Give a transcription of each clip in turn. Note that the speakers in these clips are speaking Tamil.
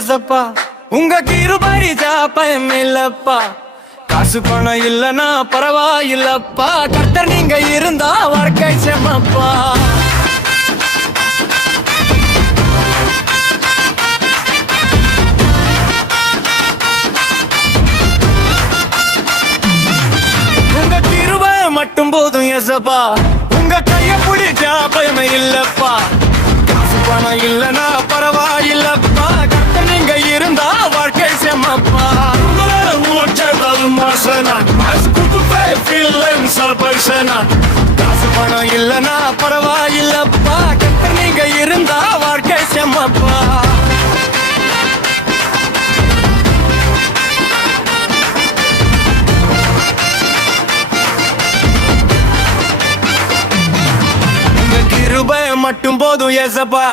ஏசப்பா உங்க கிருபை பயம் இல்லப்பா. காசு பணம் இல்லனா பரவாயில்லப்பா, கர்த்தர் நீங்க இருந்தா வாழ்க்கை செம்மப்பா. உங்க கிருபை மட்டும் போதும் ஏசப்பா, உங்க கைய பிடிச்சா பயமே இல்லப்பா. காசு பணம் இல்லனா பரவாயில்லப்பா, கர்த்தர் நீங்க இருந்தா வாழ்க்கை செம்மப்பா. காசு பணம் இல்லனா பரவாயில்லப்பா, கர்த்தர் நீங்க இருந்தா வாழ்க்கை செம்மப்பா. உங்க கிருபை மட்டும் போதும் ஏசப்பா,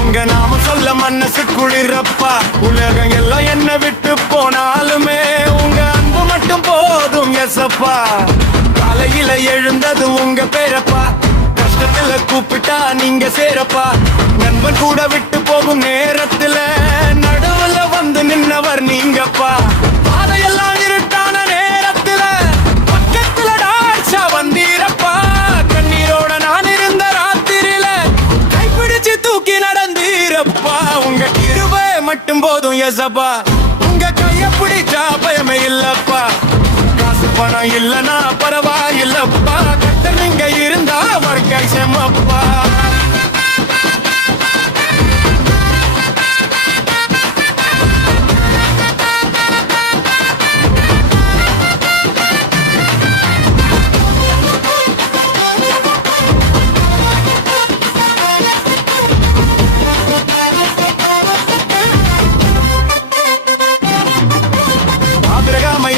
உங்க நாம சொல்ல மனசு குளிரப்பா. உலகம் எல்லாம் என்ன விட்டு போனாலுமே உங்க அன்பு மட்டும் போதும் ஏசப்பா. காலையில எழுந்தது உங்க பேரப்பா, கஷ்டத்துல கூப்பிட்டா நீங்க சேரப்பா. நண்பன் கூட விட்டு போகும் நேரத்துல நடுவுல வந்து நின்னவர் நீங்கப்பா. பாதையெல்லாம் இருட்டான நேரத்துல பக்கத்துல டார்ச்சா வந்தீரப்பா. கண்ணீரோட நான் இருந்த ராத்திரியில கைப்பிடிச்சு தூக்கி நடந்தீரப்பா. உங்க கிருபை மட்டும் போதும் ஏசப்பா, உங்க கைய பிடிச்சா பயமே இல்லப்பா. காசு பணம் இல்லனா பரவாயில்லப்பா, கர்த்தர் நீங்க இருந்தா வாழ்க்கை செம்மப்பா.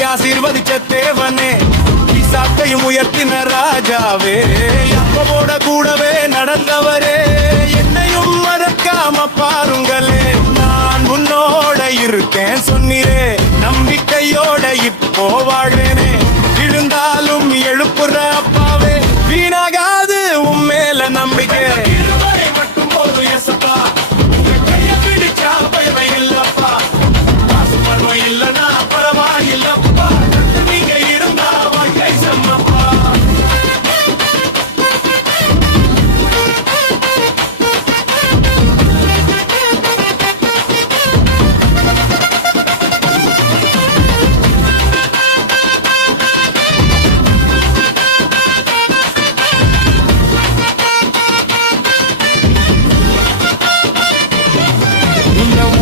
ஆசீர்வதிச்ச தேவனே, இசாக்கையும் உயர்த்தின ராஜாவே, அப்பவோட கூடவே நடந்தவரே, என்னையும் மறக்காம பாருங்களே. நான் உன்னோட இருக்கேன் சொன்னீரே, நம்பிக்கையோட இப்போ வாழ்றேனே. விழுந்தாலும் எழுப்புற அப்பாவே, வீணாகாது உன் மேல நம்பிக்கை. மட்டும் போதும் ஏசப்பா, கைய பிடிச்சா பயமே இல்லப்பா. காசு பணம் இல்லனா பரவாயில்லப்பா,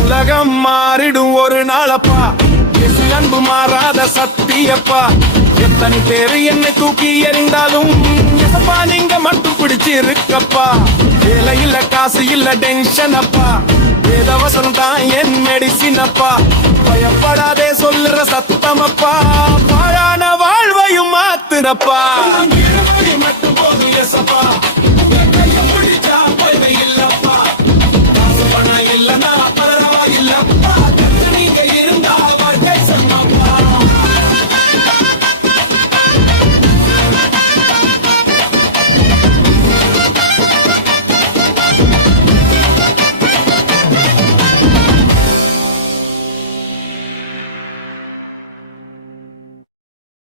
உலகம் மாறிடும் ஒரு நாளப்பா, அன்பு மாறாத சத்தியப்பா. எத்தனை பேரு என்னை தூக்கி எறிந்தாலும் ஏசப்பா நீங்க மட்டும் பிடிச்சு இருக்கப்பா. வேலை இல்ல காசு இல்ல டென்ஷன் அப்பா, வேதவசனம் தான் என் மெடிசின் அப்பா. பயப்படாதே சொல்லுற சத்தமப்பா, பாழான வாழ்வையும் மாத்துறப்பா.